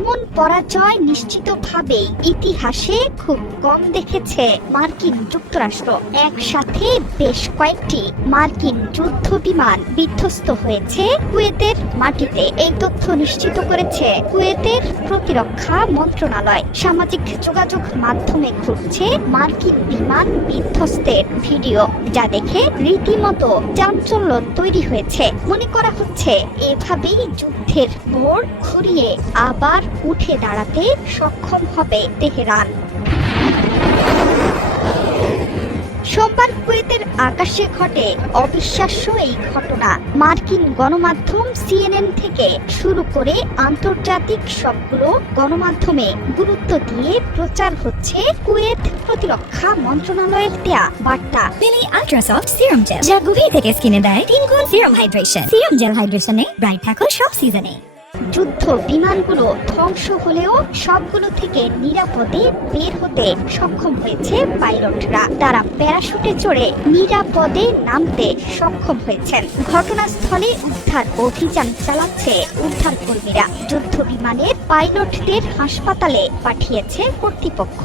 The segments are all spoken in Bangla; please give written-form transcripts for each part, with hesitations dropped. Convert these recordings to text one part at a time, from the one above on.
এমন পরাজয় নিশ্চিতভাবেই ইতিহাসে খুব কম দেখেছে মার্কিন যুক্তরাষ্ট্র। একসাথে বেশ কয়েকটি মার্কিন যুদ্ধ বিমান বিধ্বস্ত হয়েছে কুয়েতের মাটিতে। এই তথ্য নিশ্চিত করেছে কুয়েতের প্রতিরক্ষা মন্ত্রণালয়। সামাজিক যোগাযোগ মাধ্যমে ঘুরছে মার্কিন বিমান বিধ্বস্তের ভিডিও, যা দেখে রীতিমতো চাঞ্চল্য তৈরি হয়েছে। মনে করা হচ্ছে এভাবেই যুদ্ধের মোড় ঘুরিয়ে আবার উঠে দাঁড়াতে সক্ষম হবে তেহরান। সোমবার কুয়েতের আকাশে ঘটে অবিশ্বাস্য এই ঘটনা। মার্কিন গণমাধ্যম সিএনএন থেকে শুরু করে আন্তর্জাতিক সবগুলো গণমাধ্যমে গুরুত্ব দিয়ে প্রচার হচ্ছে কুয়েত প্রতিরক্ষা মন্ত্রণালয়ের দেয়া বার্তা। লিলি আল্ট্রাসফট সিরাম জেল, যা গভীর থেকে স্কিনে দেয় 3 গুণ সিরাম হাইড্রেশন। সিরাম জেল হাইড্রেশনে ব্রাইট থাকো সব সিজনে। যুদ্ধ বিমানগুলো ধ্বংস হলেও সবগুলো থেকে নিরাপদে বের হতে সক্ষম হয়েছে পাইলটরা। তারা প্যারাশুটে চড়ে নিরাপদে নামতে সক্ষম হয়েছেন। ঘটনাস্থলে উদ্ধার অভিযান চালাচ্ছে উদ্ধার কর্মীরা। যুদ্ধ বিমানের পাইলটদের হাসপাতালে পাঠিয়েছে কর্তৃপক্ষ।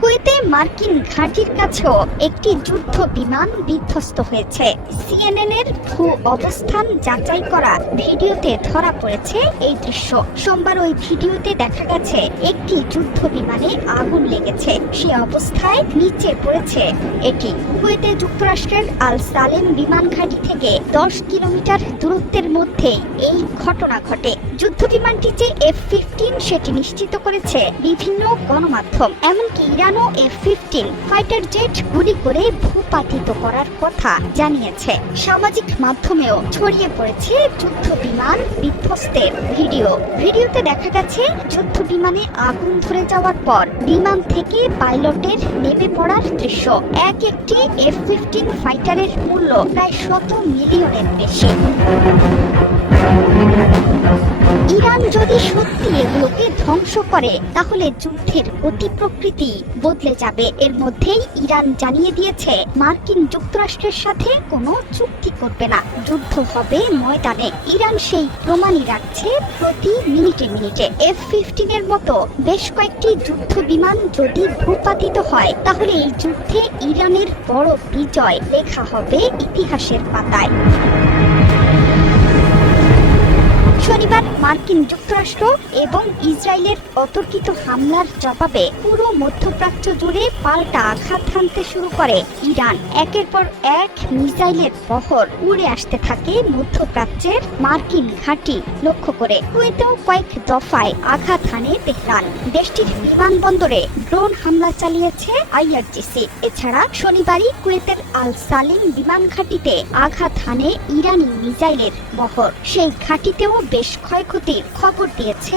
কুয়েতে মার্কিন ঘাঁটির কাছেও একটি যুদ্ধ বিমান বিধ্বস্ত হয়েছে। সিএনএন এর ভূ অবস্থান যাচাই করা ভিডিওতে ধরা পড়েছে এই দৃশ্য। সোমবার ওই ভিডিওতে দেখা গেছে একটি যুদ্ধ বিমানে আগুন লেগেছে। সে অবস্থায় নিচে পড়েছে এটি। কুয়েতে যুক্তরাষ্ট্রের আল সালেম বিমান ঘাঁটি থেকে 10 কিলোমিটার দূরত্বের মধ্যে এই ঘটনা ঘটে। যুদ্ধ বিমানটি যে F-15 সেটি নিশ্চিত করেছে বিভিন্ন গণমাধ্যম। এমনকি ইরানও F-15 ফাইটার জেট গুলি করে ভূপাতিত করার কথা জানিয়েছে। সামাজিক মাধ্যমেও ছড়িয়ে পড়েছে যুদ্ধ বিমান বিধ্বস্তের ভিডিওতে দেখা গেছে যুদ্ধ বিমানে আগুন ধরে যাওয়ার পর বিমান থেকে পাইলটের নেমে পড়ার দৃশ্য। একটি F-15 ফাইটারের মূল্য প্রায় 100 মিলিয়নের বেশি। ইরান যদি সত্যি এগুলোকে ধ্বংস করে তাহলে যুদ্ধের গতি প্রকৃতি বদলে যাবে। এর মধ্যেই ইরান জানিয়ে দিয়েছে মার্কিন যুক্তরাষ্ট্রের সাথে কোনো চুক্তি করবে না, যুদ্ধ হবে ময়দানে। ইরান সেই প্রমাণই রাখছে প্রতি মিনিটে মিনিটে। F-15 এর মতো বেশ কয়েকটি যুদ্ধ বিমান যদি ভূপাতিত হয় তাহলে এই যুদ্ধে ইরানের বড় বিজয় লেখা হবে ইতিহাসের পাতায়। শনিবার মার্কিন যুক্তরাষ্ট্র এবং ইসরায়েলের অতর্কিত হামলার জবাবে পুরো মধ্যপ্রাচ্য জুড়ে পাল্টা আঘাত হানতে শুরু করে ইরান। একের পর এক মিসাইলের বহর উড়ে আসতে থাকে মধ্যপ্রাচ্যের মার্কিন ঘাঁটি লক্ষ্য করে। কুয়েতেও কয়েক দফায় আঘাত হানে তেহরান। দেশটির বিমানবন্দরে ড্রোন হামলা চালিয়েছে IRGC। এছাড়া শনিবারই কুয়েতের আল সালিম বিমান ঘাঁটিতে আঘাত হানে ইরানি মিসাইলের বহর। সেই ঘাঁটিতেও বেশ ক্ষয়ক্ষতির খবর দিয়েছে